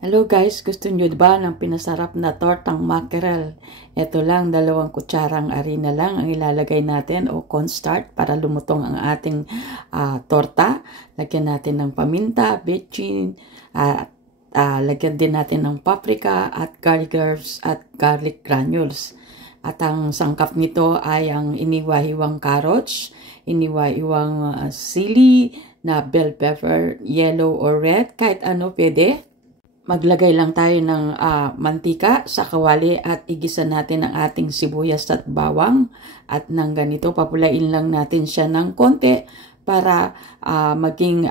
Hello guys, gusto nyo ba ng pinasarap na tortang mackerel? Ito lang, 2 kutsarang harina lang ang ilalagay natin o cornstarch para lumutong ang ating torta. Lagyan natin ng paminta, bechin, lagyan din natin ng paprika at garlic herbs at garlic granules. At ang sangkap nito ay ang iniwa-hiwang carrots, iniwa-hiwang sili na bell pepper, yellow or red, kahit ano pwede. Maglagay lang tayo ng mantika sa kawali at igisa natin ang ating sibuyas at bawang. At nang ganito, papulain lang natin siya ng konti para maging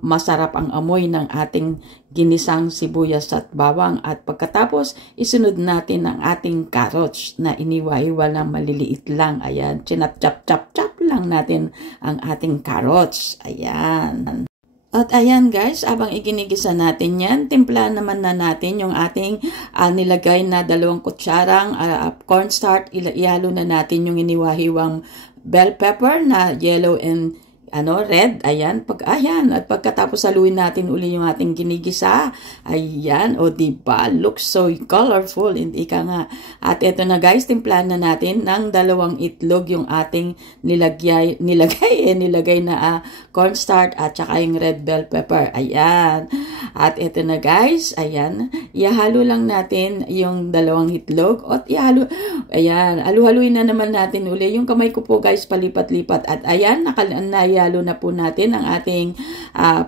masarap ang amoy ng ating ginisang sibuyas at bawang. At pagkatapos, isunod natin ang ating carrots na iniwa-iwa lang maliliit lang. Ayan, chinap-chap-chap-chap lang natin ang ating carrots. Ayan. At ayan guys, abang iginigisa natin yan, timplahan naman na natin yung ating nilagay na 2 kutsarang cornstarch. Ihalo na natin yung iniwahiwang bell pepper na yellow and red. Ayan, at pagkatapos haluin natin uli yung ating ginigisa. Ayan, o diba, looks so colorful, hindi ka nga. At eto na guys, timplahan na natin ng 2 itlog yung ating nilagay na cornstarch at saka yung red bell pepper. Ayan. At eto na guys, ayan, ihalo lang natin yung 2 itlog at ayan, haluin na naman natin uli. Yung kamay ko po guys, palipat-lipat. At ayan, nahalo na po natin ang ating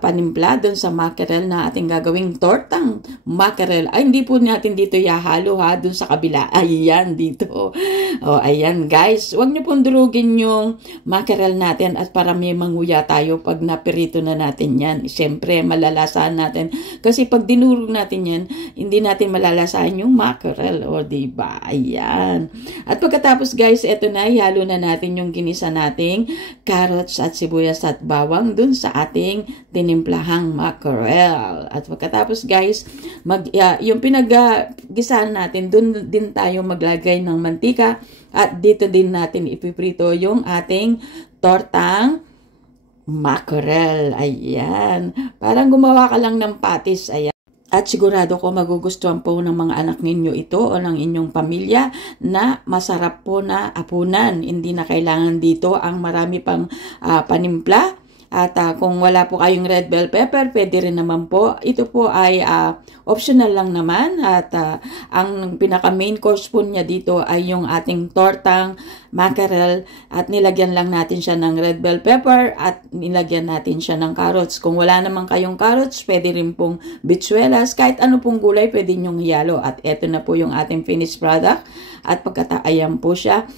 panimpla doon sa mackerel na ating gagawing tortang mackerel. Ay, hindi po natin dito ihalo ha, doon sa kabila. Ayan, dito. O, ayan guys, huwag niyo pong durugin yung mackerel natin at para may manguya tayo pag napirito na natin yan. Siyempre, malalasahan natin. Kasi pag dinurog natin yan, hindi natin malalasahan yung mackerel. O, diba? Ayan. At pagkatapos guys, eto na, ihalo na natin yung ginisa nating carrots at sibuyas at bawang dun sa ating tinimplahang mackerel. At pagkatapos guys, yung pinaggisahan natin, dun din tayo maglagay ng mantika at dito din natin ipiprito yung ating tortang mackerel. Ayan. Parang gumawa ka lang ng patis. Ayan. At sigurado ko magugustuhan po ng mga anak ninyo ito o ng inyong pamilya na masarap po na apunan. Hindi na kailangan dito ang marami pang panimpla. At kung wala po kayong red bell pepper, pwede rin naman po. Ito po ay optional lang naman. At ang pinaka main course po niya dito ay yung ating tortang mackerel. At nilagyan lang natin siya ng red bell pepper at nilagyan natin siya ng carrots. Kung wala naman kayong carrots, pwede rin pong bitsuelas. Kahit ano pong gulay, pwede nyong hiyalo. At eto na po yung ating finished product. At pagkataayan po siya.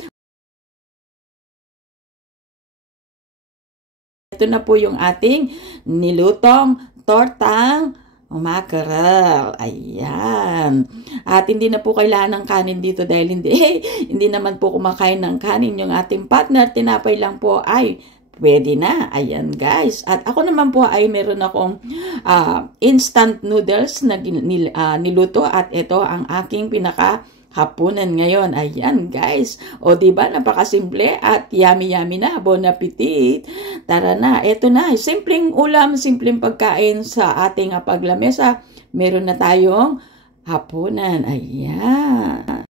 Ito na po yung ating nilutong tortang mackerel. Ayan. At hindi na po kailangan ng kanin dito dahil hindi naman po kumakain ng kanin yung ating partner. Tinapay lang po ay pwede na. Ayan guys. At ako naman po ay meron akong instant noodles na niluto at ito ang aking hapunan ngayon. Ayan guys. O diba, napakasimple at yummy na. Bon appetit. Tara na. Ito na. Simpleng ulam, simpleng pagkain sa ating paglamesa. Meron na tayong hapunan. Ayan.